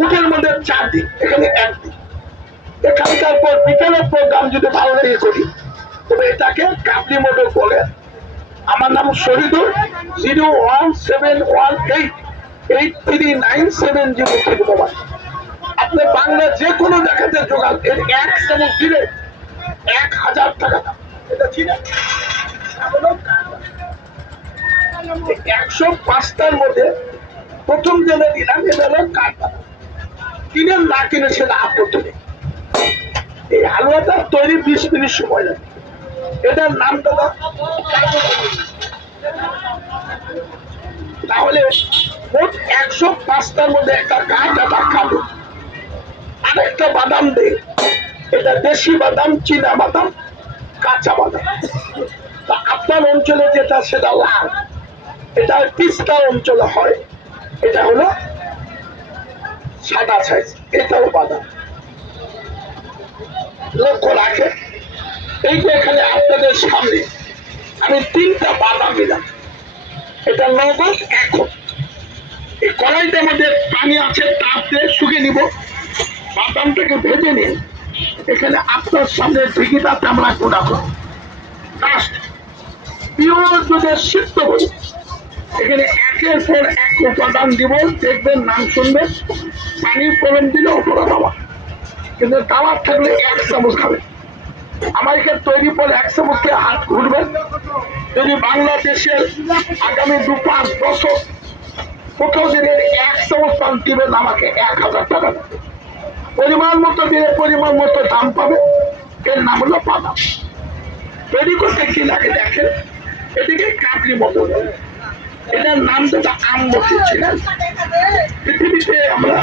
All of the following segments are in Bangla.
উটের মধ্যে 4 দিন, এখানে 1 দিন। এখানকার পর বিকেলের প্রোগ্রাম যদি ভালো লেগে করি তবে এটাকে কাবলি মোটর বলে। আমার নাম শহীদুল। 01718839703 মোবাইল। আপনি বাংলা যে কোনো জায়গাতে যোগান, এর 1 চামচ দিলে 1000 টাকা দাম। এটা চিনেন? 105টার মধ্যে প্রথম জেনে দিলাম এটা হলো কাঠবাদাম। কিনেন না কিনে সেটা আপত্তি নেই। এই হালুয়াটা তৈরি 20 মিনিট সময় লাগে। এটার নামটা তাহলে মোট 105টার মধ্যে একটা কাঠ আটা খাবে, আরেকটা বাদাম দেয়। এটা দেশি বাদাম, চীনা বাদাম, কাঁচা বাদাম। তা আপনার অঞ্চলে যেটা সেটা লাল, এটা পিস্তা অঞ্চলে হয়, এটা হলো সাদা সাইজ, এটাও বাদাম। লক্ষ্য রাখে এই যে এখানে আপনাদের সামনে আমি 3টা বাদাম দিলাম, এটা নগদ এখন। এই কড়াইটার মধ্যে পানি আছে, তাপ দিয়ে শুকিয়ে নিব। বাদামটাকে ভেজে নিন। এখানে আপনার সামনে ঢেকিটাতে আমরা গোড়া করব। জাস্ট পিওর দুধের সিদ্ধ করি। এখানে একের পর এক উপাদান দিব, দেখবেন, নাম শুনবেন। পানির ফোড়ন দিলে অপরাধ আমার, কিন্তু দাওয়াত থাকলে 1 চামচ খাবেন। আমার এখানে তৈরি পরে 1 চামচকে হাত ঘুরবেন। যদি বাংলাদেশের আগামী 2-5 বছর কোথাও দিনের 1 চামচ পান দিবেন, আমাকে 1000 টাকা দেবে। পরিমাণ মতো দিলে পরিমাণ মতো দাম পাবে। এর নাম হলো বাদাম। তৈরি করতে কি লাগে দেখেন, এদিকে কাবলি মতো, এটার নাম যেটা আমলকি ছিলেন। পৃথিবীতে আমরা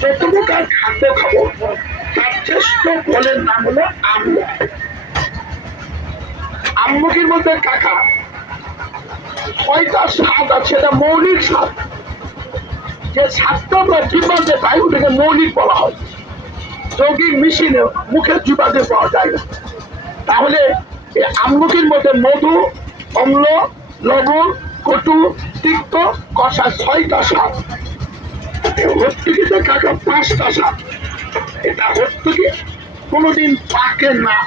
যত প্রকার খাদ্য খাবো তার শ্রেষ্ঠ ফলের নাম হলো আমলকি। আমলকির মধ্যে কাকা 6টা স্বাদ আছে, এটা মৌলিক স্বাদ। যে স্বাদটা আমরা জিহ্বাতে পাই ওটাকে মৌলিক বলা হয়। যৌগিক মেশিনে মুখের জিহ্বাতে পাওয়া যায় না। তাহলে এই আমলকির মধ্যে মধু, অম্ল, লবণ, কটু, তিক্ত, কষা 6টা স্বাদ। হর্তুকিতে কাকা 5টা স্বাদ। এটা হর্তুকি কোনোদিন পাকে না।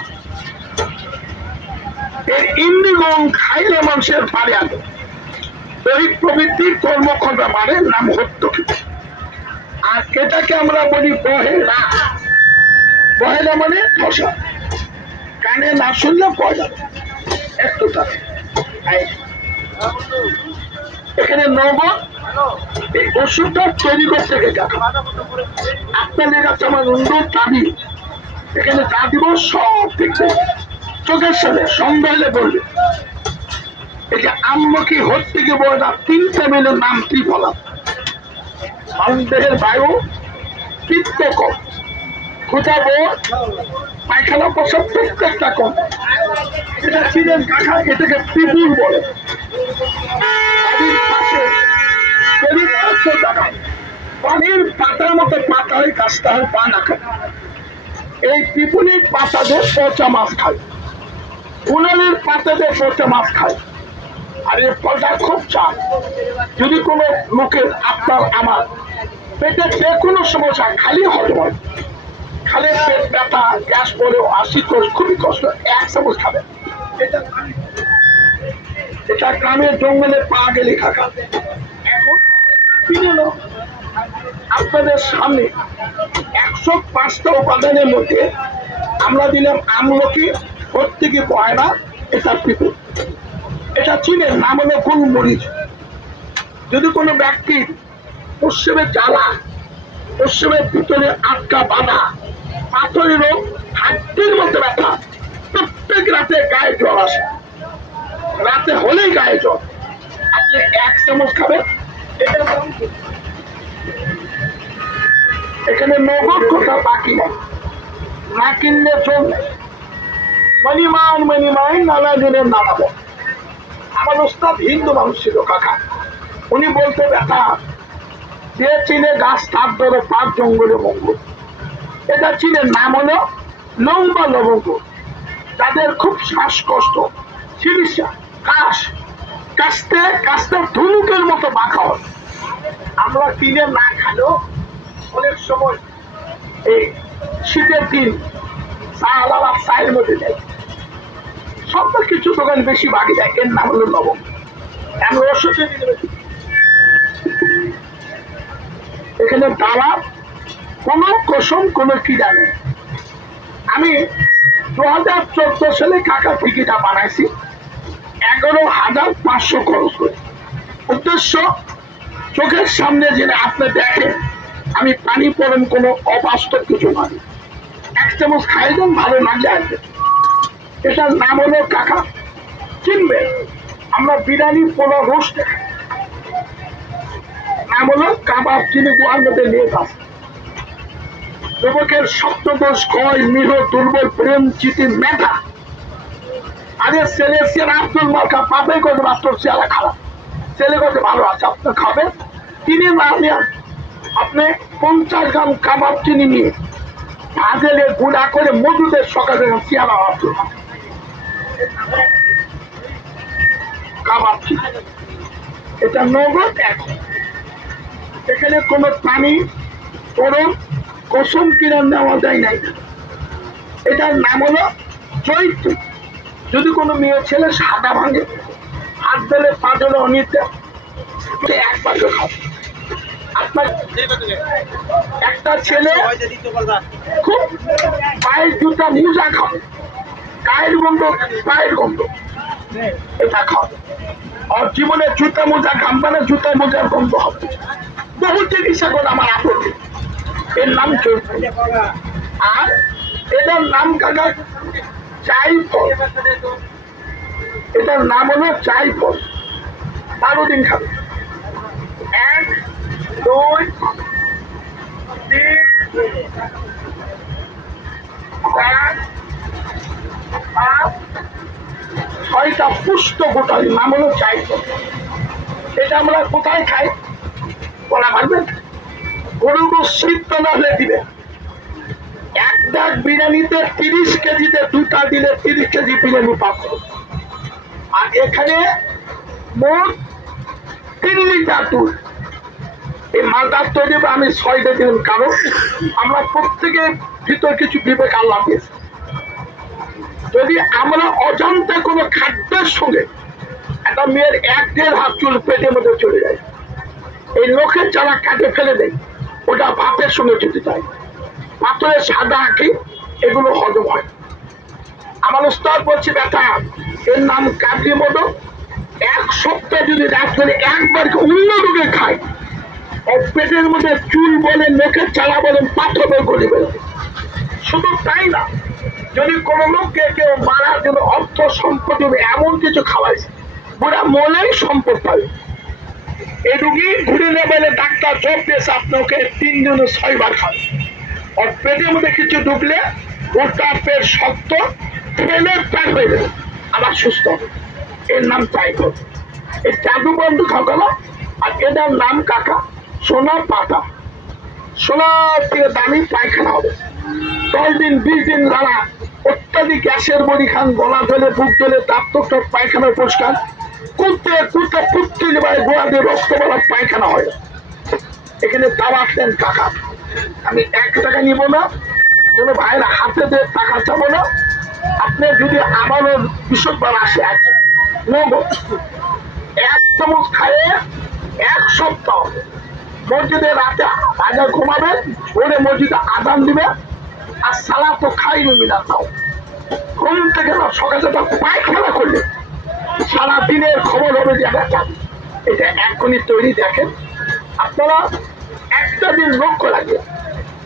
এর ইন্দ্রিয়গুণ খাইলে মানুষের বাড়ে আগে দৈহিক প্রবৃত্তির কর্মক্ষমতা বাড়ে, নাম হর্তুকি। আর এটাকে আমরা বলি বহেলা। বহেলা মানে ধসা, কানে না শুনলে পয়লা একটু থাকে। এখানে নগদ এই ওষুধটা তৈরি করতে গেছে আপনাদের কাছে আমার অনুরোধ দাবি, এখানে যা দিব সব দেখবে, চোখের সাথে সন্দেহ হলে বলবে। এই যে আমলকি হর্তুকি বড়টা 3টে মিলের নাম কি বলা? দেহের বায়ু, পিত্ত কম, ক্ষুধাবো, পায়খানা প্রসাদ প্রত্যেকটা কম। এটা চিনেন কাকা, এটাকে পিপুল বলে। পানির পাতার মতো পাতা হয়, গাছটা হয় পা না খায়। এই পিপুলির পাতা দিয়ে পচা মাছ খায়, উনানের পাতা দিয়ে পচা মাছ খায়। আর এই ফলটা খুব চাপ। যদি কোনো লোকের, আপনার আমার পেটে যে কোনো সমস্যা, খালি হজম হয়, খালি পেট ব্যথা, গ্যাস পরেও 80 খুবই কষ্ট, 1 চামচ খাবে। এটা গ্রামের জঙ্গলে পা গেলে খাকা। এখন আপনাদের সামনে 105টা উপাদানের মধ্যে আমরা দিলাম আমলকি, হর্তুকি, বয়না, এটা পিপুল। এটা চিনের নাম হলো গোলমরিচ। যদি কোনো ব্যক্তির পশ্চিমের জ্বালা, পশ্চিমের ভিতরে আটকা বাঁধা, পাথরের রোগ, হাড্ডির মধ্যে ব্যথা, প্রত্যেক রাতে গায়ে জ্বর আসে, রাতে হলেই গায়ে জ্বর, আপনি 1 চামচ খাবেন। এখানে নগদ কথা বাকি নেই, না কিনলে চলবে। মণিমাই নানা দিনের নানাবো। আমার ওস্তাদ হিন্দু মানুষ ছিল কাকা, উনি বলতে ব্যথা যে চিনে গাছ তার ধরে 5 জঙ্গলে মঙ্গল। এটা চিনের নাম হলো লম্বা লবঙ্গ। তাদের খুব শ্বাসকষ্ট, চিকিৎসা, কাশতে কাশতে ধনুকের মতো বাঁকা হয়। আমরা কিনে না খালেও অনেক সময় এই শীতের দিন চা আলাদা চায়ের মধ্যে দেয়, সব কিছু দোকান বেশি বাকি দেয়, এর নাম হলো লবণ। আমি ওষুধে এখানে দাওয়া কোন কসম কোন কিরা নেই। আমি 2014 সালে কাকা টিকিটা বানাইছি 11,500 খরচ করে। উদ্দেশ্য চোখের সামনে যে আপনি দেখেন আমি পানি পড়েন কোনো অবাস্তব কিছু নয়। এক চামচ খাই দেন, ভালো লাগলে আসবে। এটার নাম হলো কাকা চিনবে, আমরা বিরিয়ানি পোলাও রোস্ট খাই, নাম হলো কাবাব চিনি গোয়ার মধ্যে নিয়ে যাস। যুবকের সপ্তদোষ কয় মিহ দুর্বল প্রেম চিঠি মেধা। আরে ছেলে আব্দুল মার্কা পাবে করে মাত্র চেহারা খারাপ, ছেলে করতে ভালো আছে আপনি খাবেন। তিনি না নেন, আপনি 50 গ্রাম কাবাব চিনি নিয়ে ভাজেলে গুঁড়া করে মধুদের সকালে চেহারা আব্দুল কাবাব চিনি, এটা নগদ এখন। এখানে কোনো পানি গরম কসম কিনে নেওয়া যায় নাই। এটার নাম হলো চৈত্র। যদি কোনো মেয়ে ছেলে সাদা ভাঙে, হাত দিলে পা দিলে অনিতে একবার খাও। আপনার একটা ছেলে খুব পায়ের জুতা মোজা খাবে, গায়ের গন্ধ পায়ের গন্ধ, এটা খাও। আর জীবনে জুতা মোজা ঘামবে না, জুতা মোজার গন্ধ হবে। বহু চিকিৎসা করে আমার আপত্তি, এর নাম চৈত্র। আর এটার নাম কাকা চাই ফল, এটার নাম হলো চাই ফল। 12 দিন খাবে। 1, 2, 3, 4, 5, 6টা পুষ্ট গোটালি, নাম হলো চাই ফল। এটা আমরা কোথায় খাই বলা পারবেন? গরু সিদ্ধ না হলে দিবে। এক ডাক বিরিয়ানিতে 30 কেজিতে 2টা দিলে 30 কেজি বিরিয়ানি পাবো। আর এখানে মোট 3 লিটার দুধ। এই মালটার তৈরি আমি 6টা দিলাম, কারণ আমরা প্রত্যেকে ভিতর কিছু বিবেক আল্লাহ দিয়েছি। যদি আমরা অজান্তে কোনো খাদ্যের সঙ্গে একটা মেয়ের 1-1.5 হাত চুল পেটের মধ্যে চলে যায়, এই লোকের যারা কাটে ফেলে দেয়, ওটা ভাতের সঙ্গে যেতে চায়, পাথরের সাদা আঁকি এগুলো হজম হয়। আমার উস্তাদ বলছে ব্যথা, এর নাম কাবলি মতো। 1 সপ্তাহ যদি রাত্রে একবার অন্য রোগে খায়, পেটের মধ্যে চুল বলেন, মুখের চালা বলেন, পাথর গলি বেরোবে। শুধু তাই না, যদি কোনো লোককে কেউ মারার জন্য অর্থ সম্পদ এমন কিছু খাওয়াইছে, ওরা মনেই সম্পদ পাবে। এই রুগী ঘুরে নেবেলে ডাক্তার জব দিয়েছে আপনাকে 3 দিনে 6 বার খাবে। আর পেটের মধ্যে কিছু ঢুকলে ওটা পেট শক্ত ফেলে প্যাক হয়ে যাবে, আবার সুস্থ হবে। এর নাম টাইফয়েড। এই জাদু বন্ধু খাওয়া। আর এটার নাম কাকা সোনা পাতা। সোনার থেকে দামি পায়খানা হবে। 10 দিন 20 দিন যারা অত্যাধিক গ্যাসের বড়ি খান, গলা ধরে বুক ধরে দাঁত পায়খানার পরিষ্কার কুত্তে কুত্তে পুত্তি গোড়া দিয়ে রক্ত বলা পায়খানা হয়। এখানে দাওয়া দেন কাকা, আমি 1 টাকা নিব না, কোনো ভাইয়ের হাতে দিয়ে টাকা চাবো না। আপনি যদি আমারও বিশদবার আসে নগদ 1 চামচ খাইয়ে 1 সপ্তাহ মসজিদে রাতে আগে ঘুমাবেন, ওরে মসজিদে আদান দিবে। আর সালা তো খাই মিলা দাও, ঘুম থেকে না সকালে পায়খানা করলে সারা দিনের খবর হবে যে এটা এখনই তৈরি। দেখেন আপনারা একটা দিন লক্ষ্য লাগে,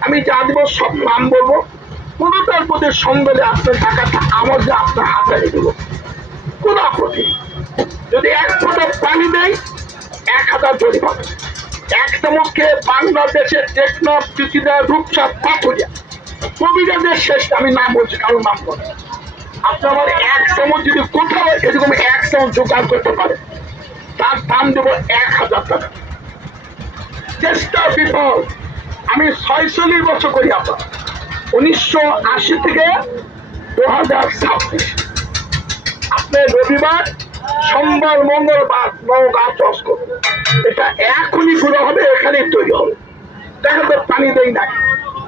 আমি যা দিব সব নাম বলবো, কোনোটার প্রতি সঙ্গে আপনার টাকাটা আমার যে আপনার হাতে দেবো, কোন আপত্তি। যদি 1 ফোঁটা পানি দেয় 1000 জরিমানা। 1 চামচকে বাংলাদেশের টেকনাফ, চিচিদা, রূপসা, পাথরিয়া কবিরাদের শেষ, আমি নাম বলছি কারো নাম বলে। আপনি আমার 1 চামচ যদি কোথাও এরকম 1 চামচ জোগাড় করতে পারে, তার দাম দেবো 1000 টাকা। চেষ্টা বিফল। আমি 46 বছর করি আপনার, 1980 থেকে 2026। আপনার রবিবার, সোমবার, মঙ্গলবার 9 10 করুন। এটা এখনই পুরো হবে, এখানেই তৈরি হবে। দেখা তো পানি দেই না,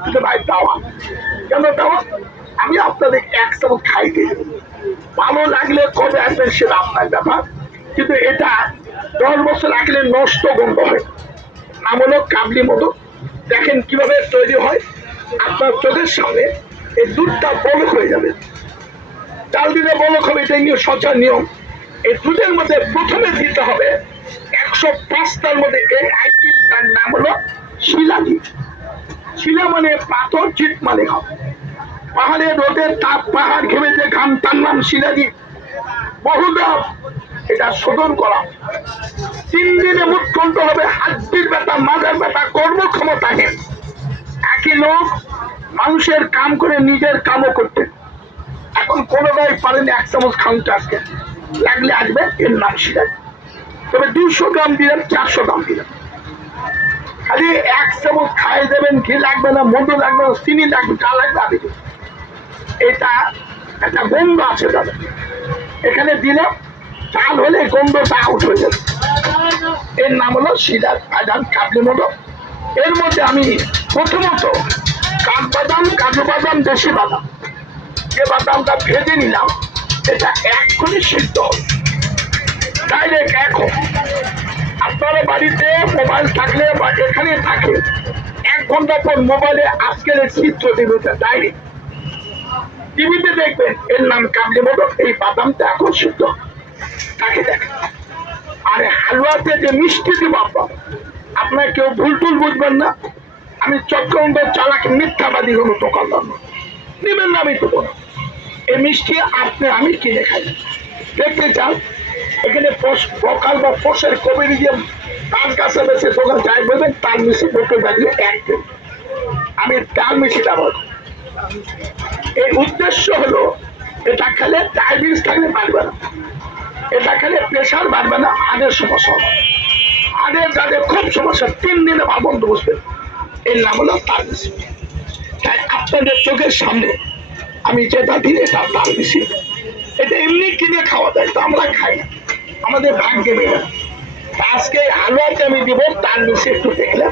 কিন্তু ভাই দাওয়া কেন দাওয়া, আমি আপনাদের এক চামচ খাই দিয়ে দেবো, ভালো লাগলে কবে আসবেন সেটা আপনার ব্যাপার, কিন্তু এটা 10 বছর রাখলে নষ্ট গন্ধ হয়। নাম হলো কাবলি মধু। দেখেন কিভাবে তৈরি হয়, আপনার চোখের সামনে এই দুধটা বলক হয়ে যাবে, চাল দিলে বলক হবে, এটাই নিয়ে সচা নিয়ম। এই দুধের মধ্যে প্রথমে দিতে হবে 105টার মধ্যে এই আইটেমটার নাম হলো শিলাজি। শিলা মানে পাথর, চিট মানে ঘাম। পাহাড়ে রোদের তাপ, পাহাড় ঘেমে যে ঘাম, তার নাম শিলাজি। বহুদা এটা শোধন করা 3 দিনে মুখ খুলতে হবে, হাড্ডির ব্যথা, মাজার ব্যথা, কর্মক্ষমতাহীন। একই লোক মানুষের কাম করে নিজের কামও করতে, এখন কোনোটাই পারেন 1 চামচ খাউনটা আজকে লাগলে আসবে, এর নাম শিলাজি। তবে 200 গ্রাম দিলেন, 400 গ্রাম দিলেন, খালি 1 চামচ খাই দেবেন, ঘি লাগবে না, মধু লাগবে না, চিনি লাগবে, যা লাগবে আমি দেব। এটা একটা গন্ধ আছে দাদা, এখানে দিলে চাল হলে গন্ধটা আউট হয়ে যাবে, এর নাম হলো শিলার বাদাম কাবলি মধু। এর মধ্যে আমি প্রথমত কাঠবাদাম, কাজু বাদাম, দেশি বাদাম, যে বাদামটা ভেজে নিলাম, এটা এক্ষুনি সিদ্ধ হবে ডাইরেক্ট। এখন আপনার বাড়িতে মোবাইল থাকলে বা এখানে থাকে, 1 ঘন্টা পর মোবাইলে আজকের চিত্র দেবে ডাইরেক্ট, টিভিতে দেখবেন, এর নাম কাবলি মধু। এই বাদামটা এখন সিদ্ধ, তাকে দেখেন। আর হালুয়াতে যে মিষ্টি দিব আপনার কেউ ভুল টুল বুঝবেন না, আমি চক্রান্ত চালাক মিথ্যাবাদী কোনো দোকানদার নেবেন না, আমি দেবো না। এই মিষ্টি আপনি আমি কিনে খাই, দেখতে চান এখানে বকাল বা পোষের কবিরি যে তার কাছে বেশি দোকান যাই বলবেন, তার মিষ্টি বোতল দাঁড়িয়ে 1 কেজি, আমি তার মিষ্টিটা বলবো। এর উদ্দেশ্য হলো এটা খেলে ডায়াবেটিস থাকলে বাড়বে না, এটা খেলে প্রেশার বাড়বে না, হাড়ের সমস্যা হবে। হাড়ের যাদের খুব সমস্যা 3 দিনে ভাবন্ত বসবে, এর নাম হলো তার মিষ্টি। তাই আপনাদের চোখের সামনে আমি যেটা দিই এটা তার মিষ্টি, এটা এমনি কিনে খাওয়া যায়, তো আমরা খাই না, আমাদের ভাগ্যে মেলে। আজকে হালুয়াতে আমি দিব তার মিষ্টি, একটু দেখলাম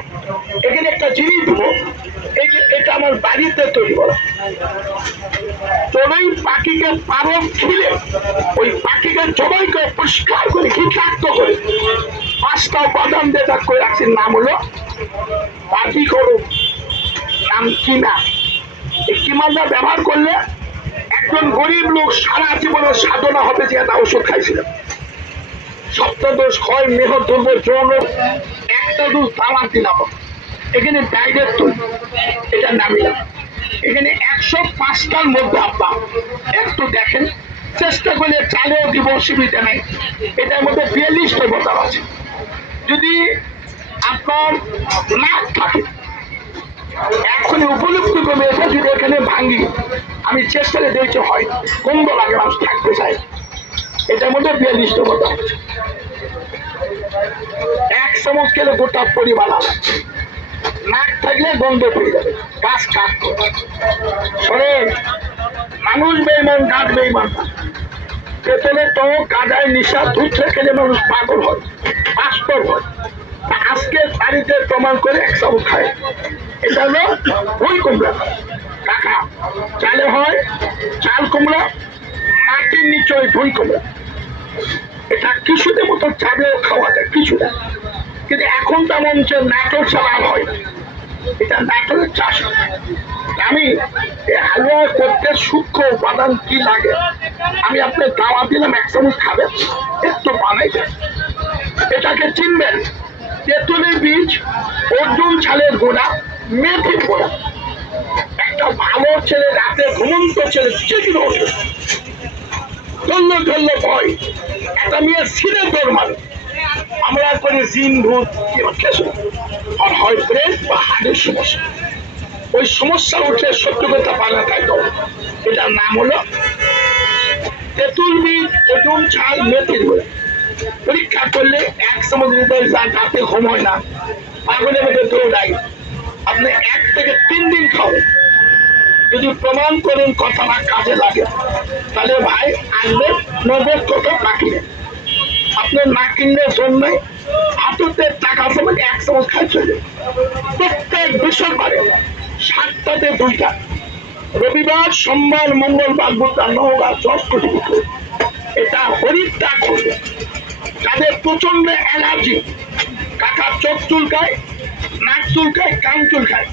এখানে একটা জিনিস দিব, এটা আমার বাড়িতে তৈরি করা। চড়ুই পাখিকে পালন খিলে ওই পাখিকে জবাই করে পরিষ্কার করে ঘিতাক্ত করে 5টা বাদাম দিয়ে করে রাখছি, নাম হলো পাখি করুন, নাম কিমা। এই কিমাটা ব্যবহার করলে একজন গরিব লোক সারা জীবনের সাধনা হবে, যে একটা ওষুধ খাইছিল। সপ্তদোষ, ক্ষয়, মেহ, দুর্বল, যৌন, একটা দোষ তালাক দিলাম, এখানে ডাইরেক্ট তৈরি, এটা নামিলাম। এখানে 105টার মধ্যে আপা একটু দেখেন, চেষ্টা করলে চালেও দিব, অসুবিধা নেই। এটার মধ্যে 42টা বোতল আছে। যদি আপনার নাক থাকে এখন উপলব্ধি করবে, এটা যদি এখানে ভাঙি, আমি চেষ্টা করে দেখছি হয় গন্ধ লাগে, মানুষ থাকতে চাই। এটার মধ্যে 42টা বোতল আছে, 1 চামচ খেলে গোটা পরিবার আলাদা। নাক থাকলে গন্ধ পেয়ে যাবে, গাছ কাট শোনেন, মানুষ বেইমান, গাছ বেইমান না। পেতলে তো গাঁজায় নিশা, ধুচ্ছে খেলে মানুষ পাগল হয়, বাস্তব হয়। আজকে বাড়িতে প্রমাণ করে 1 চামচ খায়। এটা হলো ভুই কুমড়া কাকা, চালে হয় চাল কুমড়া, মাটির নিচে ওই ভুই কুমড়া। এটা কিছুদের মতো চালেও খাওয়া যায় কিছুটা, কিন্তু এখন তেমন যে নাটোর চাল হয় না, এটা নাটোরের চাষ। আমি হালুয়া করতে সূক্ষ্ম উপাদান কি লাগে আমি আপনার দাওয়া দিলাম, 1 চামচ খাবেন, একটু বানাইবেন। এটাকে চিনবেন, তেঁতুলের বীজ, অর্জুন ছালের গোড়া, মেথি গোড়া। একটা ভালো ছেলে রাতে ঘুমন্ত ছেলে যেগুলো ওঠে ধরলে ধরলে ভয়, একটা মেয়ে ছিঁড়ে দৌড় মারে, আমরা করি জিন ভূত আর হয় ব্রেন বা হাড়ের সমস্যা, ওই সমস্যা উঠলে সত্য কথা পালা তাই তো। এটার নাম হলো তেঁতুল বীজ, অর্জুন ছাল, মেথির গোড়া। পরীক্ষা করলে 1 চামচ রাতে ঘুম হয় না, পাগলের মধ্যে দৌড়াই, আপনি 1 থেকে 3 দিন খাবেন। যদি প্রমাণ করেন কথাটা কাজে লাগে, তাহলে ভাই আসবে, নগদ কত না কিনে। আপনার না কিনলে জন্যই হাতুতে টাকা সময় 1 চামচ খাই চলে প্রত্যেক বৃহস্পতিবারে 7টাতে 2টা, রবিবার সোমবার মঙ্গলবার বুধবার নওগাঁ 10 কোটি বিক্রি। এটা হরিদ্রা করবে। যাদের প্রচন্ড অ্যালার্জি, কাকা চোখ চুলকায়, নাক চুলকায়, কান চুলকায়,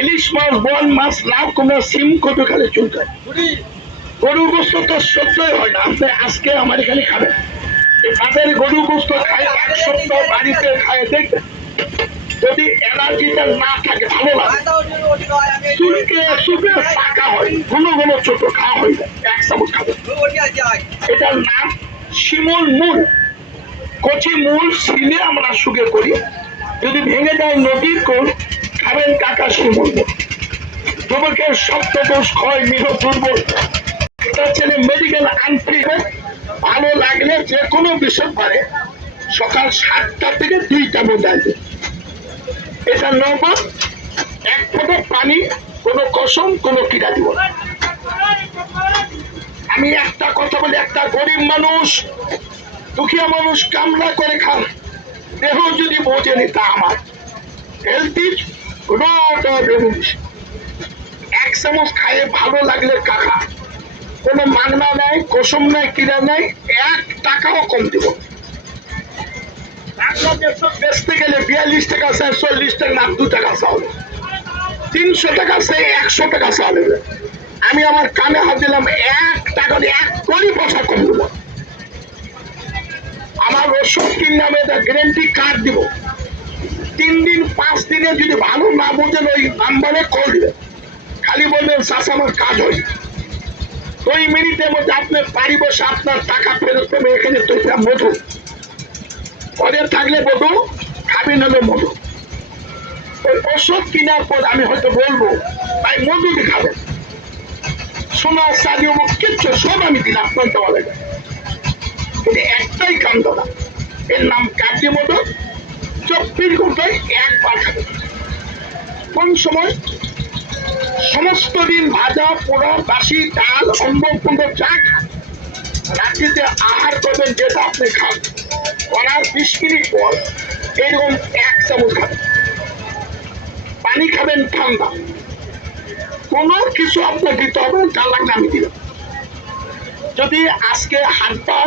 ইলিশ মাছ, বোয়াল মাছ, লাউ কুমড়া, সিম কত খালে চুলকায়, গরুর গোস্ত তো সহ্যই হয় না। আপনি আজকে আমার এখানে খাবেন, এই বাজারে গরুর গোস্ত খায় 1 সপ্তাহ বাড়িতে খায় দেখবেন, যদি অ্যালার্জিটা না থাকে ভালো লাগে, চুলকে চুলকে পাকা হয়, ঘন ঘন ছোট খাওয়া হয়ে যায়। 1 চামচ খাবেন। এটার নাম শিমুল মূল। কচি মূল শিলে আমরা সুগে করি, যদি ভেঙে যায় নদীর কোল খাবেন কাকা শিমুল মূল। যুবকের সপ্তদোষ ক্ষয় নিহ দুর্বল, এটা ছেলে মেডিকেল আনফ্রি। ভালো লাগলে যে কোনো বিষয় পারে সকাল 7টা থেকে 2টা মধ্যে। এটা নগদ, 1 ফোঁটা পানি, কোনো কসম, কোনো কিরা দিব না। আমি একটা কথা বলি, একটা গরিব মানুষ, দুঃখিয়া মানুষ কামলা করে খান, দেহ যদি বোঝেনি তা আমার health is not a revolution. 1 চামচ খাইয়ে ভালো লাগলে কাকা, কোনো মাগনা নাই, কসম নাই, কিরা নাই, 1 টাকাও কম দিব। বেচতে গেলে 42 টাকা চাই, 40 টাকা না, 2 টাকা চাওয়া, 300 টাকা চাই, 100 টাকা চাওয়া। আমি আমার কানে হাত দিলাম, 1 টাকা 1 কোটি পয়সা কম দিব। আমার ওষুধ নামে গ্যারেন্টি কার্ড দিব। 3 দিন 5 দিনে যদি ভালো না বোঝেন ওই নাম্বারে কল দিবেন, খালি বলবেন চাষা আমার কাজ হয়। 2 মিনিটের মধ্যে আপনার বাড়ি বসে আপনার টাকা ফেরত পাবে। এখানে তৈরি মধু, ওদের থাকলে মধু খাবেন, হলো মধু। ওই ওষুধ কেনার পর আমি হয়তো বলবো ভাই মধু খাবেন, সোনা চাঁদি অমুক কিচ্ছু সব আমি দিন আপনার দেওয়া লাগে, কিন্তু একটাই কাণ্ড না, এর নাম কাজী মধু। 24 ঘন্টায় 1 বার খাবেন। কোন সময়? সমস্ত দিন ভাজা পোড়া বাসি ডাল অম্ব কুণ্ড চা খান, রাত্রিতে আহার করবেন যেটা আপনি খান, করার 20 মিনিট পর এরকম 1 চামচ খাবেন। পানি খাবেন ঠান্ডা, কোনো কিছু আপনার দিতে হবে যা লাগবে আমি দিলাম। যদি আজকে হাত পা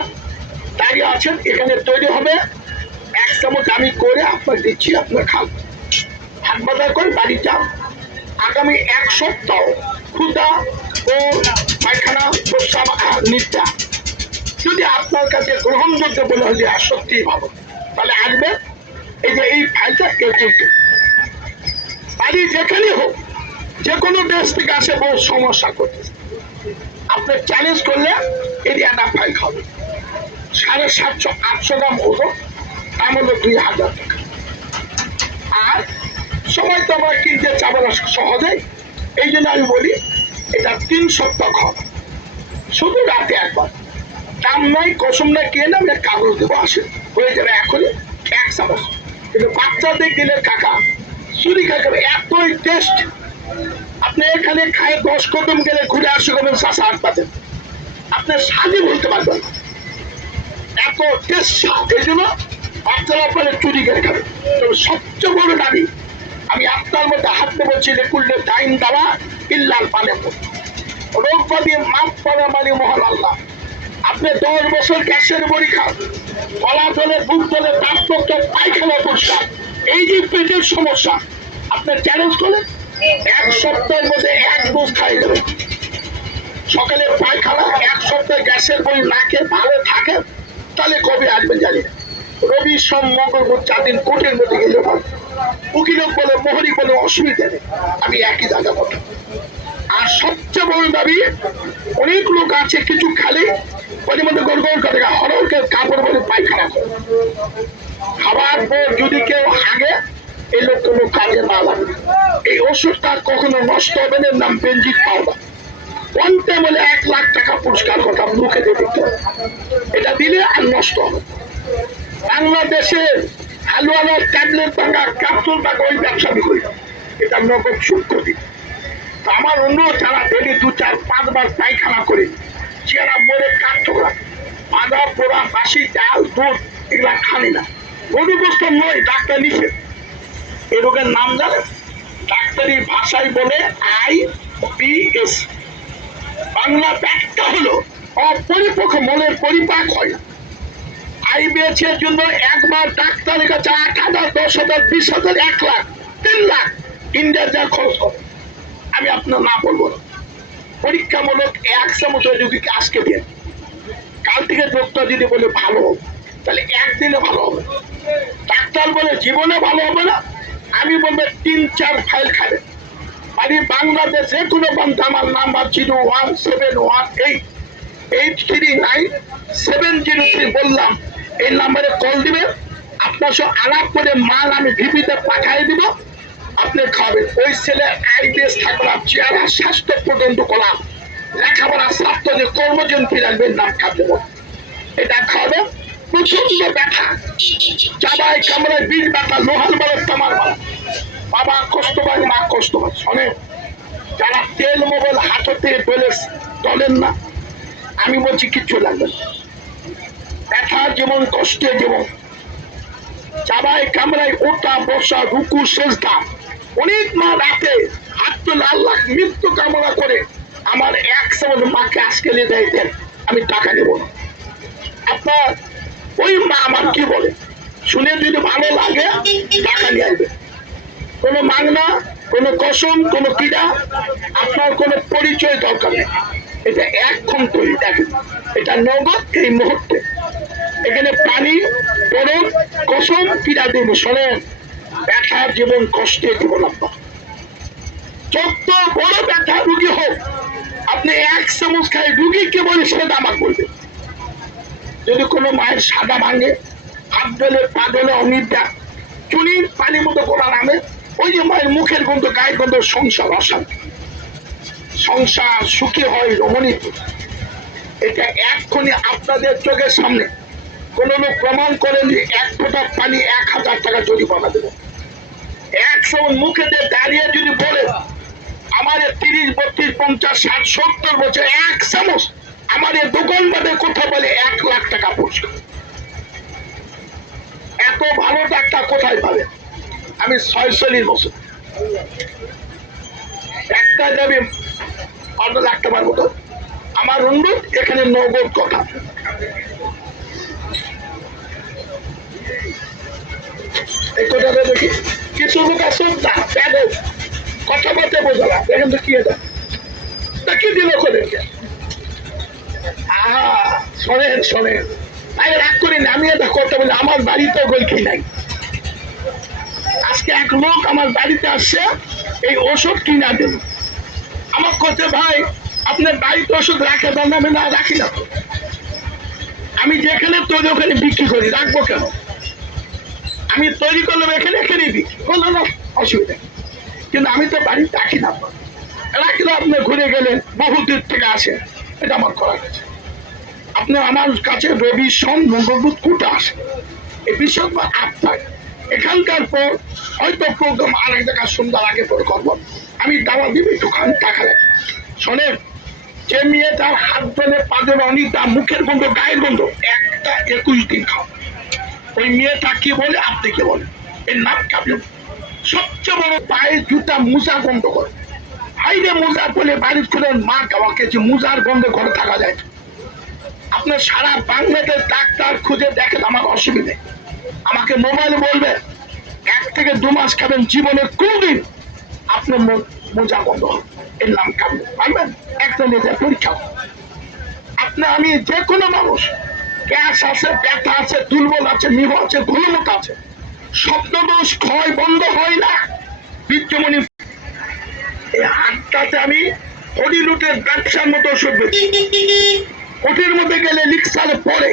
দাঁড়িয়ে আছেন, এখানে তৈরি হবে 1 চামচ আমি করে আপনার দিচ্ছি, আপনার খান। হাত বাজার করে বাড়ি যান। আগামী 1 সপ্তাহ ক্ষুধা ও পায়খানা প্রস্রাব নিত্যা যদি আপনার কাছে গ্রহণযোগ্য বলে হয় যে সত্যি ভালো, তাহলে আসবে। এই যে এই ফাইলটা কেউ করতে বাড়ি যেখানে হোক, যে কোনো দেশ থেকে আসে বহু সমস্যা করতেছে, আপনি চ্যালেঞ্জ করলে এরিয়াটা ফাইল খাবে। 750-800 গ্রাম ওজন, দাম হলো 2000 টাকা। আর সময় তো আমরা কিনতে চাবো না সহজে, এই জন্য আমি বলি এটা 3 সপ্তাহ খাওয়া, শুধু রাতে 1 বার। দাম নাই, কসম নাই, কে না, কাগজ দেবো, আসে হয়ে যাবে এখনই 1 চামচ। কিন্তু বাচ্চাদের দিলে কাকা চুরি খাবে, এতই টেস্ট। আপনি এখানে খায় 10 কদম গেলে ঘুরে আসে করবেন চাষা হাট পাতেন, আপনার স্বাদই বলতে পারবেন না, এত টেস্ট স্বাদ। এই জন্য বাচ্চারা পরে চুরি করে খাবে। তবে সবচেয়ে বড় দাবি, আমি আপনার মধ্যে হাঁটতে বলছি, করলে টাইম দেওয়া ইল্লাল পালে রোগ বাদী মাপ করা মানে মহান আল্লাহ। আপনি 10 বছর গ্যাসের বড়ি খান, গলা জলে, বুক জলে, দাঁত পায়খানা পরিষ্কার, এই যে পেটের সমস্যা, আপনি চ্যালেঞ্জ করেন 1 সপ্তাহের মধ্যে 1 ডোজ খাই যাবেন। সকালে পায়খানা, 1 সপ্তাহে গ্যাসের বড়ি না খেয়ে ভালো থাকে, তাহলে কবে আসবেন জানি না। রবি সোম মঙ্গল বুধ 4 দিন কোর্টের মধ্যে গেলে ভালো, উকিলক বলে মোহরি বলে অসুবিধা নেই, আমি একই জায়গা বলতাম। আর সবচেয়ে বড় দাবি, অনেক লোক আছে কিছু খালি ওদের মধ্যে গড় করে হরকে কাপড় বলে পায়খানা করে, খাবার পর যদি কেউ হাগে এই লোক কোনো কাজে না লাগে। এই ওষুধটা কখনো নষ্ট হবে না, নাম বেঞ্জিক পাউডার। কোনটা বলে 1 লাখ টাকা পুরস্কার কথা মুখে দিয়ে দিতে হবে, এটা দিলে আর নষ্ট হবে। বাংলাদেশের হালুয়ালার ট্যাবলেট ভাঙা, ক্যাপসুল ভাঙা, ওই ব্যবসা আমি করি, এটা নগদ সূক্ষ্ম দিন। আমার অনুরোধ, যারা ডেলি 2, 4, 5 বার পায়খানা করে চেহারা মরে কাঠ ঠোকরা, আদা পোড়া বাসি চাল দুধ এগুলা খানি না, গরু গোস্ত নয়, ডাক্তার নিষেধ। এই রোগের নাম জানেন? ডাক্তারি ভাষায় বলে IBS। বাংলা ব্যাখ্যা হলো অপরিপক্ক মলের পরিপাক হয় না। IBS এর জন্য একবার ডাক্তারের কাছে 8,000, 10,000, 20,000, 1 লাখ, 3 লাখ ইন্ডিয়ার যা খরচ করে আমি আপনার না বলবো না। পরীক্ষামূলক 1 চামচ ওই রোগীকে আজকে দিয়ে, কাল থেকে রোগটা যদি বলে ভালো হবে, তাহলে একদিনে ভালো হবে। ডাক্তার বলে জীবনে ভালো হবে না, আমি বলবো 3-4 ফাইল খাবেন। মানে বাংলাদেশে কোনো বন্ধু আমার নাম্বার 01717839-703 বললাম, এই নাম্বারে কল দিবেন। আপনার সব আলাপ করে মাল আমি ভিপিতে পাঠিয়ে দিব, আপনি খাবেন। ওই ছেলে IBS থাকলে চেহারা স্বাস্থ্য পর্যন্ত কলাম, লেখাপড়া ছাত্র যে কর্মজীবী রাখবেন নাম খাবে, এটা খাবে। প্রচন্ড ব্যথা, চাবাই কামড়ায় বীজ ব্যথা, লোহার বাড়ে তামার বাড়া, বাবা কষ্ট পায়, মা কষ্ট পায়। শোনে, যারা তেল মোবাইল হাতে পেলে চলেন না, আমি বলছি কিচ্ছু লাগবে না। ব্যথা যেমন কষ্টে যেমন, চাবাই কামড়ায় ওটা বসা রুকু সেজদা, অনেক মা রাতে হাত তুলে আল্লাহ মৃত্যু কামনা করে আমার 1 চামচ মাকে আজকে নিয়ে দেন, আমি টাকা নেব না। আপনার ওই মা আমার কি বলে শুনে যদি ভালো লাগে টাকা নিয়ে আসবে। কোনো মাংনা, কোনো কসম, কোনো কিডা, আপনার কোনো পরিচয় দরকার নেই। এটা এখন তৈরি, দেখেন এটা নগদ এই মুহূর্তে। এখানে পানি, বরং কসম, কিডা দেব। শোনেন, ব্যথার জীবন, কষ্টে জীবন। আপনার যত বড় ব্যথা রুগী হোক, আপনি 1 চামচ খাই রুগীকে বলে সেটা আমাকে বলবে। যদি কোনো মায়ের সাদা ভাঙে, হাত ধরে পা ধরে অনিদ্রা, চুনির পানির মতো গোলা নামে, ওই যে মায়ের মুখের গন্ধ, গায়ের গন্ধ, সংসার অশান্তি, সংসার সুখী হয় রমণীত। এটা এক্ষুনি আপনাদের চোখের সামনে কোন লোক প্রমাণ করেন যে 1 ফোঁটা পানি 1,000 টাকা জরিমানা দেবে। 100 মুখে দাঁড়িয়ে যদি বলে আমার 30, 32, 50, 60, 70 বছর 1 চামচ, আমার দোকান বাদে কথা বলে 1 লাখ টাকা পুরস্কার। এত ভালো ডাক্তার কোথায় পাবে? আমি 46 বছর, একটা যাবে 15 লাখ টাকার মতো। আমার অনুরোধ, এখানে নগদ কথা। এই কথাটা দেখি কিছু লোক আছে না, কথা বলতে বোঝালা, দেখেন তো কি এটা কি দিল করে। শোনেন শোনেন, আমি রাগ করি না, আমি এটা করতে বলি। আমার বাড়িতে গোলকি নাই। আজকে এক লোক আমার বাড়িতে আসছে, এই ওষুধ কিনা দেব। আমার কথা, ভাই আপনার বাড়িতে ওষুধ রাখে দেন? আমি না, রাখি না। আমি যেখানে তৈরি ওখানে বিক্রি করি, রাখবো কেন? আমি তৈরি করলাম এখানে, এখানেই বিক্রি করলাম, না অসুবিধা। কিন্তু আমি তো বাড়িতে রাখি না। রাখলে আপনি ঘুরে গেলেন, বহু দূর থেকে আসে, এটা আমার করার কাছে। আপনি আমার কাছে রবি, সোম, মঙ্গলবার কোটা আসে, এই বিষয় আপনার এখানকার পর হয়তো প্রোগ্রাম আরেক জায়গায় সুন্দর আগে পরে করবো। আমি দাওয়া দিব, একটু খান, টাকা লাগে। শোনেন, যে মেয়ে তার হাত ধরে পা ধরে অনিতা, মুখের গন্ধ, গায়ের গন্ধ, একটা 21 দিন খাও। ওই মেয়েটা কি বলে, আপনি কি বলেন? এর নাম কাবল। সবচেয়ে বড় পায়ে জুতা, মোজা গন্ধ করে। হাইরে মোজা বলে বাড়ি খুলে মা খাওয়াকে, যে মোজার গন্ধে ঘরে থাকা যায়। আপনার সারা বাংলাদেশ ডাক্তার খুঁজে দেখেন, আমার অসুবিধে। আমাকে মোবাইল বলবে 1 থেকে 2 মাস খাবেন, জীবনে কোনদিন আপনার মোজা বন্ধ হবে। এর নাম কাবল, পারবেন? একটা নিজের পরীক্ষা। আপনি আমি যে কোনো মানুষ, গ্যাস আছে, ব্যথা আছে, দুর্বল আছে, নিহ আছে, ঘুলমত আছে, স্বপ্নদোষ ক্ষয় বন্ধ হয় না। বীর্যমণি এই হাতটাতে আমি হরিলুটের ব্যবসার মতো ওষুধ বেশি। কোটির মধ্যে গেলে লিখসালে পরে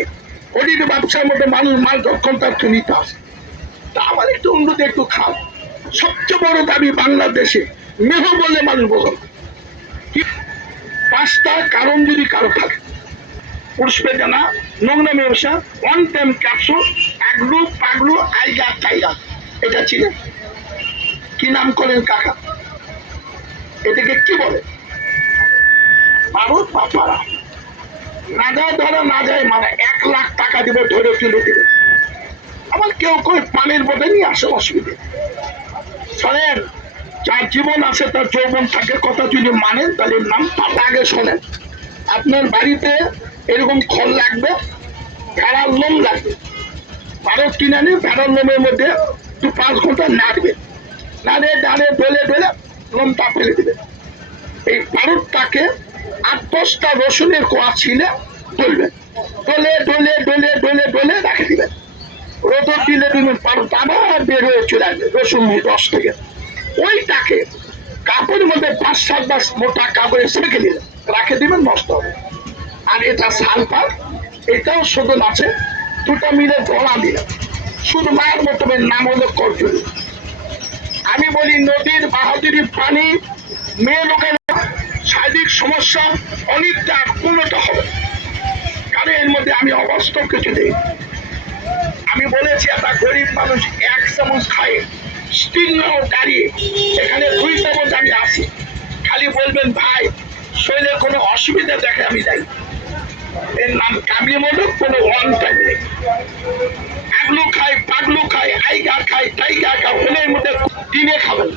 হরির ব্যবসার মধ্যে মানুষ মাল যখন তার নিতে আসে। তা আমার একটু উন্নতি, একটু খাও। সবচেয়ে বড় দাবি বাংলাদেশে, মেহ বললে মানুষ বোঝেন। 5টা কারণ যদি কারো থাকে, পুষ্পে জানা, নোংরা ব্যবসা, 1 টাইম ক্যাপসুল, আগলু পাগলু, আইগা টাইগার, এটা ছিল কি নাম করেন কাকা? এটাকে কি বলে? ভারত পাপারা। না যায় ধরো, না যায় মানে 1 লাখ টাকা দিব, ধরে তুলে দিবে। আবার কেউ কেউ পানির মধ্যে নিয়ে আসে, অসুবিধে। শোনেন, যার জীবন আছে তার যৌবন থাকে কথা যদি মানেন তাহলে নাম পাতা। আগে শোনেন, আপনার বাড়িতে এরকম খড় লাগবে, ভেড়ার লোম লাগবে, পারদ কিনে নিন, ভেড়ার লোমের মধ্যে 2-5 ঘন্টা নাড়বে, নাড়ে ডাড়ে ডলে ডলে লোমটা ফেলে দেবে। এই পারদটাকে 8-10টা রসুনের কোয়া ছিলে ডলবেন, ডলে ডলে ডলে ডলে ডলে রেখে দিবেন। রোদর দিলে দিবেন, পারদ আবার বের হয়ে চলে আসবে রসুন রস থেকে। ওইটাকে কাপড়ের মধ্যে 5-7 মোটা কাপড়ে ছেঁকে দিলেন, রাখে দিবেন, নষ্ট হবে। আর এটা সালফার, এটাও শোধন আছে, দুটো মিলে গলা দিলাম। শুধু মায়ের মতনের নাম হলো করজুরি। আমি বলি নদীর বাহাদুরি পানি, মেয়ে লোকের শারীরিক সমস্যা অনেকটা উন্নত হবে, কারণ এর মধ্যে আমি অবাস্তব কিছু দিই। আমি বলেছি একটা গরিব মানুষ 1 চামচ খায়, স্টিল নাও দাঁড়িয়ে এখানে 2 চামচ আমি আসি, খালি বলবেন ভাই শরীরে কোনো অসুবিধা দেখে আমি যাই। এর নাম কাবলি মদক, কোনো ওয়ান টাইম নেই। আগলু খাই, পাগলু খাই, আইগা খাই, টাইগা খাই, ওনের মধ্যে দিনে খাবেন।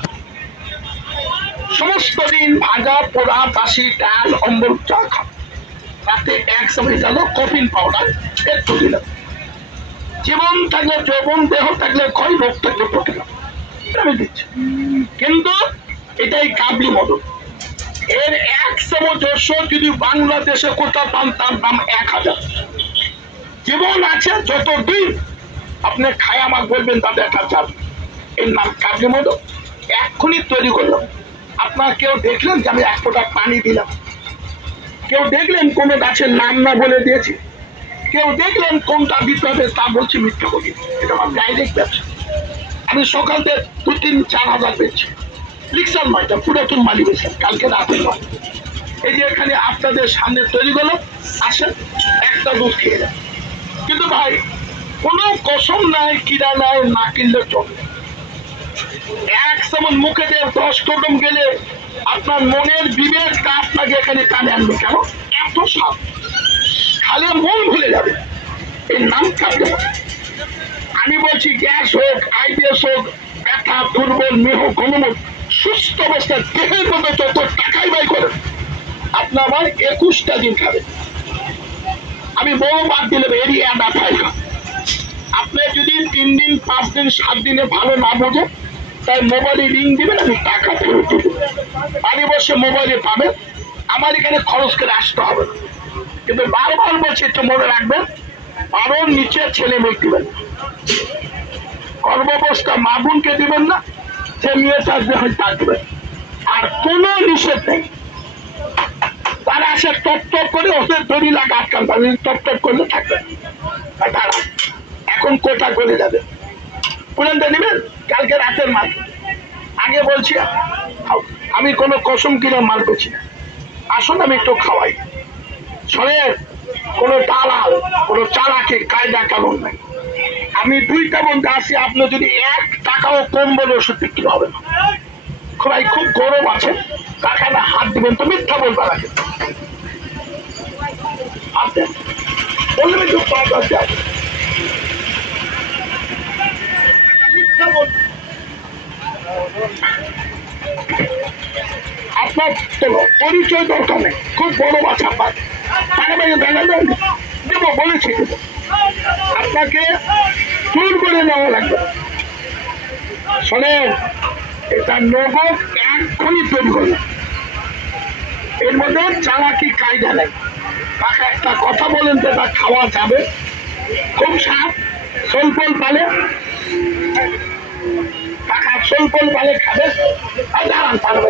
সমস্ত দিন ভাজা পোড়া বাসি ডাল অম্বল চা খান, রাতে 1 চামচ গেল কফিন পাউডার একটু দিলাম। জীবন থাকলে যৌবন, দেহ থাকলে ক্ষয়, রোগ থাকলে প্রতিকার, আমি দিচ্ছি। কিন্তু এটাই কাবলি মদক। এর 1 চামচ ওষুধ যদি বাংলাদেশে কোথাও পান তার দাম 1000। জীবন আছে যতদিন আপনি খায় আমার বলবেন তাদের একটা চাপ। এর নাম কাবলি মদক, এক্ষুনি তৈরি করলাম। আপনার কেউ দেখলেন যে আমি 1 ফোঁটা পানি দিলাম? কেউ দেখলেন কোনো গাছের নাম না বলে দিয়েছি? কেউ দেখলেন কোনটা দিতে হবে তা বলছি? মিথ্যা করি, এটা আমার ডাইরেক্ট ব্যবসা। আমি সকাল থেকে 2-3-4 হাজার পেয়েছি, লিখছেন নয়, এটা পুরাতন মালি বেছেন, কালকে রাতে নয়। এই যে এখানে আপনাদের সামনে তৈরি করলো, আসেন একটা দুধ খেয়ে যান। কিন্তু ভাই কোনো কসম নাই, কিরা নাই, না কিনলে চলবে। 1 চামচ মুখে দিয়ে 10 কদম গেলে আপনার মনের বিবেকটা আপনাকে এখানে টানে আনবে। কেন? এত সাপ, খালে মন ভুলে যাবে। এর নাম কাবলি মদক। আমি বলছি গ্যাস হোক, আইবিএস হোক, ব্যথা, দুর্বল, মেহ, গণমত, সুস্থ অবস্থায় দেহের মধ্যে যত টাকাই বাই করেন, আপনার ভাই 21টা দিন খাবে। আমি বউ বাদ দিলে এরই আডা ফাইকা। আপনি যদি 3 দিন 5 দিন 7 দিনে ভালো না বোঝে, তাই মোবাইলে রিং দিবেন, আমি টাকা ফেরত দেবো। বাড়ি বসে মোবাইলে পাবেন, আমার এখানে খরচ করে আসতে হবে না। কিন্তু বারবার বলছে একটু মনে রাখবেন, কারোর নিচে ছেলে মেয়ে দিবেন, গর্ভাবস্থা মা বোনকে দিবেন না, যে মেয়ে চাষবে হয় তা দিবেন। আর কোনো নিষেধ নেই। তারা আসে টপ টপ করে ওদের দড়ি লাগা আটকান, টপ টপ করলে থাকবেন। তারা এখন কোটা করে যাবে, পর্যন্ত নেবেন কালকে রাতের মাল। আগে বলছি আমি কোনো কসম কিনে মাল পেছি না, আসুন আমি একটু খাওয়াই। শোনেন, কোনো দালাল, কোনো চালাকি কায়দা কানুন নাই। আমি 2টা বন্ধু আছি, আপনি যদি 1 টাকাও কম বলে ওষুধ বিক্রি হবে না। ভাই খুব গরম আছে, টাকাটা হাত দিবেন তো মিথ্যা বলবা লাগে, হাত দেন বললে একটু পাওয়া যায়, মিথ্যা বল। আপনার পরিচয় দরকার নেই, খুব বড় বাচ্চা আপনার টাকা বাইরে দেখা দেবো বলেছি, আপনাকে চুর করে নেওয়া লাগবে। শোনেন, এটা নগদ এক্ষুনি তৈরি করলাম, এর মধ্যে চালাকি কায়দা নেই। তাকে একটা কথা বলেন যে তা খাওয়া যাবে, খুব সাপ সোলপল পালে, টাকা সোলপল পালে খাবে, আর দাঁড়ান পারবে।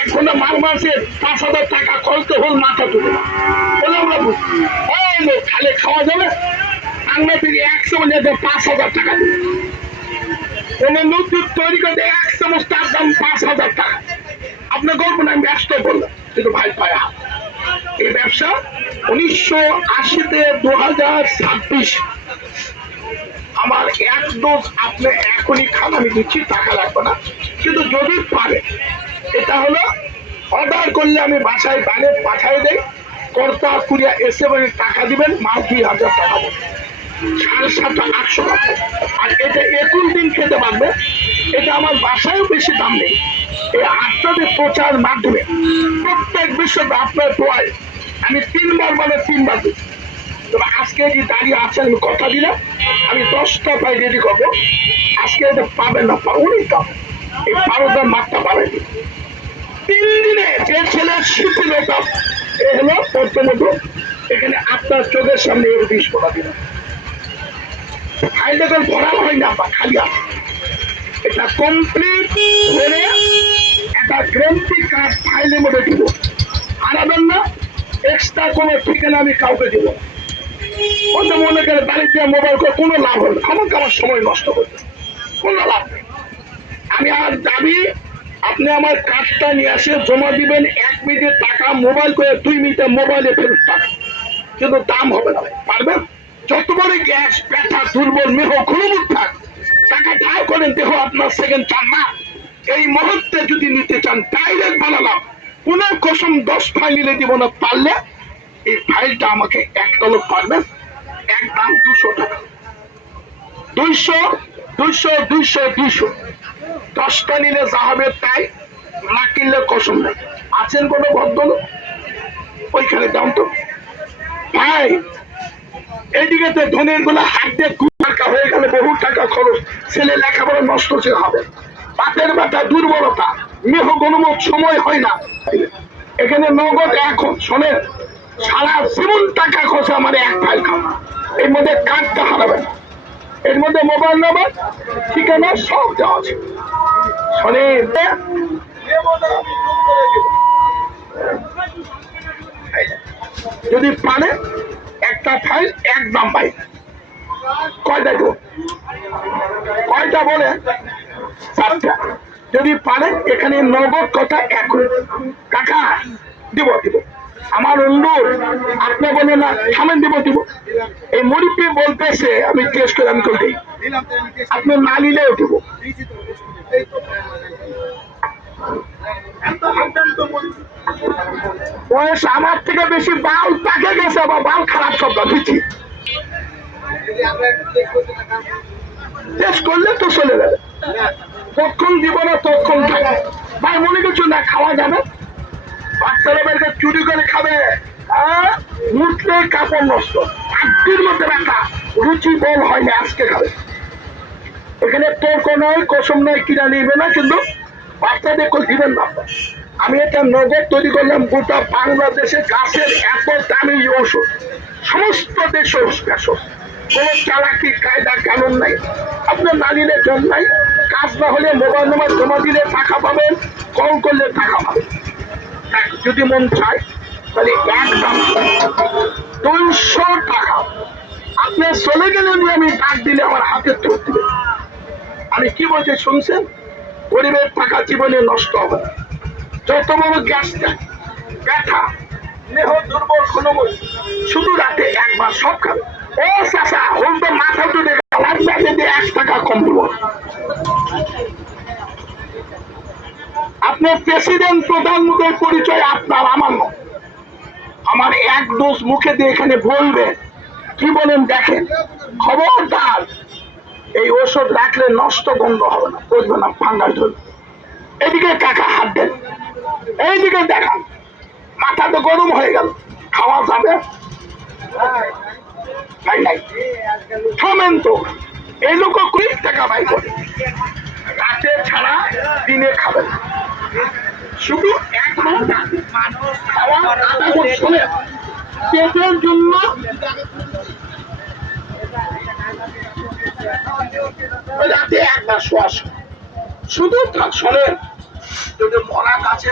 1 ঘন্টা মার মাসে 5,000 টাকা খরচ হল, মাথা তুলে বলে আমরা বুঝি লোক খালে খাওয়া যাবে। আমরা থেকে 1 চামচ 5,000 টাকা দিই, কোন নতুন তৈরি করতে 1 চামচ তার দাম 5,000 টাকা। আপনার গল্প না, আমি ব্যবসা বললাম, কিন্তু ভাই পায়া এই ব্যবসা 1980 তে 2026 আমার 1 ডোজ আপনি এখনই খান, আমি দিচ্ছি, টাকা লাগবে না। কিন্তু যদি পারে, এটা হলো অর্ডার করলে আমি বাসায় বাইরে পাঠাই দেই, কর্তা কুরিয়া এসে টাকা দিবেন, মাল 2,000 টাকা দেবেন। 750-800 টাকা। আর এটা 21 দিন খেতে পারবে। এটা আমার বাসায়ও বেশি দাম নেই। এই আপনাদের প্রচার মাধ্যমে প্রত্যেক বিষয়ে আপনার দোয়ায় আমি 3 বার মানে 3 বার দিই। তবে আজকে যে দাঁড়িয়ে আছেন আমি কথা দিলাম আমি 10টা পাই রেডি করবো। আজকে এটা পাবেন না, অনেক দাম। এই 12টার মাত্রা পাবেন 3 দিনে। যে ছেলে শিখে এটা এ হলো প্রথমত এখানে আপনার চোখের সামনে 20 টাকা দিলাম। ফাইল ভরা হয় না বা খালি আছে। এটা কমপ্লিট করে একটা গ্যারান্টি কার্ড ফাইলের মধ্যে দিব। হারাবেন না, এক্সট্রা কোনো ঠিকানা আমি কাউকে দিব না। ওটা মনে করে তারিখ দিয়ে মোবাইল করে কোনো লাভ হবে না। আমাকে আমার সময় নষ্ট করবে, কোনো লাভ নেই। আমি আর দাবি আপনি আমার কাজটা নিয়ে আসে জমা দিবেন। 1 মিনিটে টাকা মোবাইল করে 2 মিনিটে মোবাইলে ফেরত টাকা, কিন্তু দাম হবে না। পারবেন? যত বড় গ্যাস ব্যথা দুর্বল মেহ খুলমুখ থাক, টাকা ধার করেন, দেহ আপনার সেকেন্ড চান না। এই মুহূর্তে যদি নিতে চান ডাইরেক্ট বানালাম, কোন কসম 10 ফাইল নিলে দিব না। পারলে এই ফাইলটা আমাকে 1 তলব পারবেন, এক দাম 200 টাকা। 200 200 200 200 10টা নিলে যা হবে তাই, না কিনলে কসম নেই। আছেন কোনো ভদ্রলোক ওইখানে দাম তো ভাই। এইদিকে তো ধনের গুলো হাত দিয়ে টাকা হয়ে গেলে বহু টাকা খরচ, ছেলে লেখাপড়া নষ্ট হবে। বাতের ব্যথা দুর্বলতা মেহ গণমত সময় হয় না। এখানে নগদ এখন শোনেন, সারা জীবন টাকা খরচে আমার 1 ফাইল খাওয়া। এর মধ্যে কার্ডটা হারাবেন, এর মধ্যে মোবাইল নাম্বার ঠিকানা সব দেওয়া আছে। শোনেন, যদি পারে একটা ফাইল একদম পাই। কয়টা দেব? কয়টা বলে? 4টা। যদি পারে এখানে নগদ কথা এখন কাকা দিব দিব। আমার অনুরোধ, আপনি বলে না থামেন, দিব দিব। এই মুরব্বী বলতেছে আমি টেস্ট করে আমি করে আপনি না নিলেও দিব। বয়স আমার থেকে বেশি, বাল পাকে গেছে বা বাল খারাপ শব্দ দিচ্ছি। টেস্ট করলে তো চলে যাবে, তখন দিব না তখন খাবে। ভাই মনে করছো না খাওয়া যাবে? বাচ্চারা বেরকে চুরি করে খাবে, মুখলে কাপড় নষ্ট, আটটির মধ্যে ব্যথা, রুচি বল হয় না, আজকে খাবে। এখানে তর্ক নয়, কসম নয়, কিনা নিবে না, কিন্তু বাচ্চাদের দিবেন না। আমি এটা নগদ তৈরি করলাম। গোটা বাংলাদেশে গাছের এত দামি ঔষধ, সমস্ত দেশে ওষুধ, কোন চালাকি কায়দা কানুন নাই। আপনার না নিলে জন নাই। কাজ না হলে মোবাইল নাম্বার জমা দিলে টাকা পাবেন, কল করলে টাকা পাবেন। যদি মন চায় তাহলে একদম 200 টাকা। আপনি চলে গেলে আমি ডাক দিলে আমার হাতে তোর দিবে। আমি কি বলছি শুনছেন? গরিবের টাকা জীবনে নষ্ট হবে না। যত বড় গ্যাস ব্যথা মেহ দুর্বল খুনমুখ, শুধু রাতে একবার সব খাবে। ও চাষা হল তো মাথা তুলে 1 টাকা কম দিব। আপনি প্রেসিডেন্ট প্রধানমন্ত্রীর পরিচয় আপনার, আমার নয়। আমার এক দোষ মুখে দিয়ে এখানে বলবে, কি বলেন দেখেন। খবরদার এই ওষুধ রাখলে নষ্ট গন্ধ হবে না, বুঝবে না, ফাঙ্গাস ধরবে। এদিকে কাকা হাত দেন, এইদিকে দেখান, মাথা তো গরম হয়ে গেল। খাওয়া যাবে? নাই থামেন তো। এই লোক 20 টাকা বাই করে, রাতে ছাড়া দিনে খাবেন। শুধু 1 ঘন্টা খাওয়া শোনে পেটের জন্য। রাতে একবার শোয়া শুধু শোনেন, যদি মরা গাছে